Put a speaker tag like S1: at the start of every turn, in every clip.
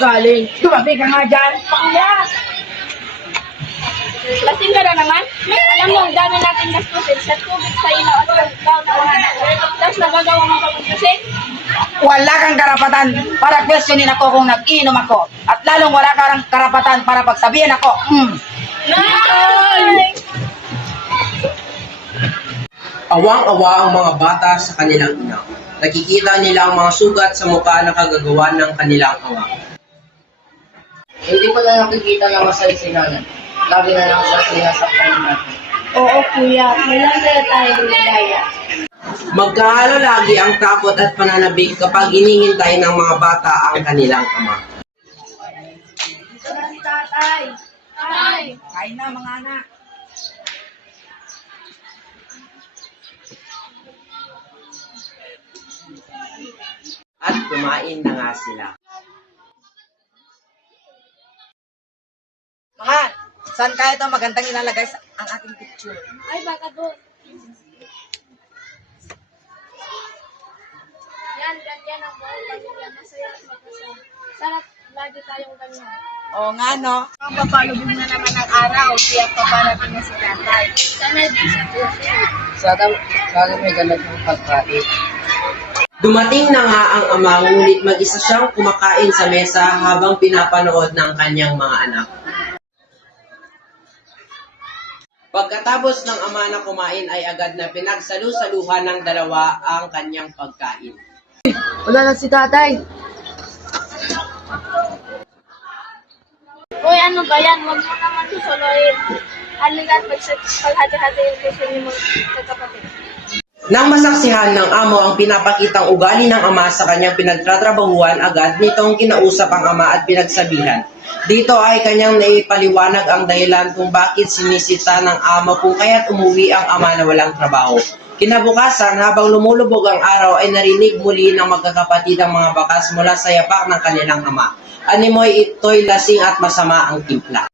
S1: galing? Tumabi ka nga dyan.
S2: Kuya! Lasing ka na naman? Alam mo, ang dami natin gastusin sa tubig sa ilaw at sa daw na mga anak. Tapos nagagawa mo pa magkasing?
S1: Wala kang karapatan para questionin ako kung nag-inom ako. At lalong wala kang karapatan para pagsabihin ako. Hmm.
S2: Nay!
S3: Awang-awa ang mga bata sa kanilang ina. Nakikita nila ang mga sugat sa mukha na kagagawa ng kanilang ama.
S4: Hindi ko na nakikita na masaya si nanay. Lagi na lang siya sinasaktan natin.
S2: Oo, kuya. Kailan kaya tayo lumilaya?
S3: Magkahalo lagi ang takot at pananabik kapag hinihintay ng mga bata ang kanilang ama.
S2: Tatay! Tatay!
S1: Kain na mga anak.
S3: Kumain na nga sila.
S1: Mga, saan kaya ito magandang ilalagay sa ang ating picture?
S2: Ay, baka doon. Yan, ganyan ang buhay pamilya. Masaya at magkasama. Sarap lagi tayong ganyan.
S1: Oo nga, no?
S2: Ang papalubog na naman ng araw, kaya paparating na si tatay. Sana din sa puso.
S4: Sana, sana may ganun yung pagkain.
S3: Dumating na nga ang ama ngunit mag-isa siyang kumakain sa mesa habang pinapanood ng kanyang mga anak. Pagkatapos ng ama na kumain ay agad na pinagsalu-saluhan ng dalawa ang kanyang pagkain.
S4: Wala na si tatay.
S2: Uy, ano ba yan? Huwag mo naman susuloyin. At pag- paghati-hati yung puso niyo mga magkakapatid.
S3: Nang masaksihan ng amo ang pinapakitang ugali ng ama sa kanyang pinagtatrabahuan, agad nitong kinausap ang ama at pinagsabihan. Dito ay kanyang naipaliwanag ang dahilan kung bakit sinisita ng amo kung kaya't umuwi ang ama na walang trabaho. Kinabukasan, habang lumulubog ang araw ay narinig muli ng magkakapatid ang mga bakas mula sa yapak ng kanilang ama. Animoy ito'y lasing at masama ang timpla.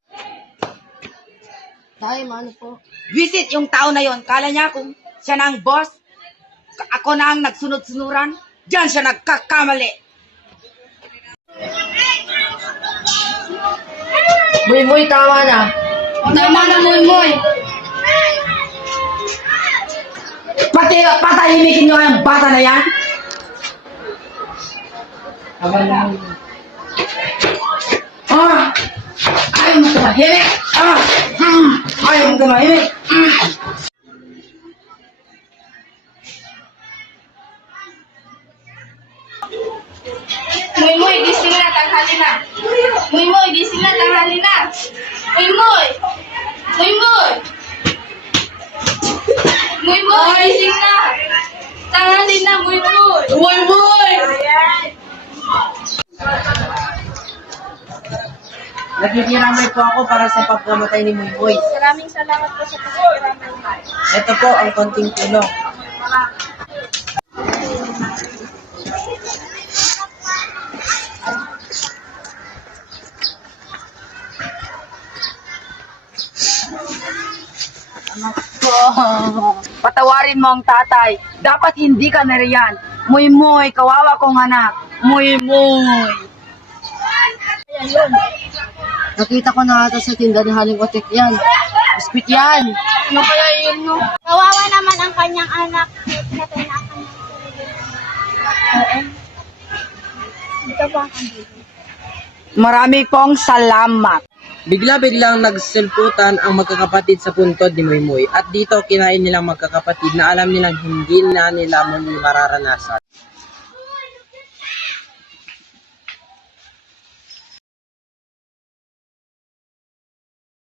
S4: Tay, mano po?
S1: Visit yung tao na yon. Kala niya kung siya na ang boss, ako na ang nagsunod-sunuran, diyan siya nagkakamali.
S4: Muy, muy, tama na.
S2: Tama na, Moy
S1: Pati, patahimikin niyo ang bata na yan. Ah! Ayaw mo tumahimik! Ah! Hmm! Ayaw mo tumahimik! Hmm!
S2: Tanghali na. Muy muy, gising na, tanghali na. Muy muy. Muy muy. Muy muy, gising na. Tanghali na, muy muy. Muy muy.
S3: Nakikiramay po ako para sa pagkamatay ni Muymoy.
S2: Maraming salamat po sa pagkikiramay.
S3: Ito po ang konting tulong.
S1: Patawarin mo ang tatay. Dapat hindi ka nariyan. Muy muy, kawawa kong anak. Muy muy.
S2: Ayan yun.
S4: Nakita ko na ata sa tinda ni Haling Otek yan. Biskuit yan.
S2: Ano kaya yun no? Kawawa naman ang kanyang anak. Natay na ang kanyang Oo. Ito ba ang
S1: Marami pong salamat.
S3: Bigla-biglang nagsilputan ang magkakapatid sa puntod ni Moymoy at dito kinain nilang magkakapatid na alam nilang hindi na nila muli mararanasan.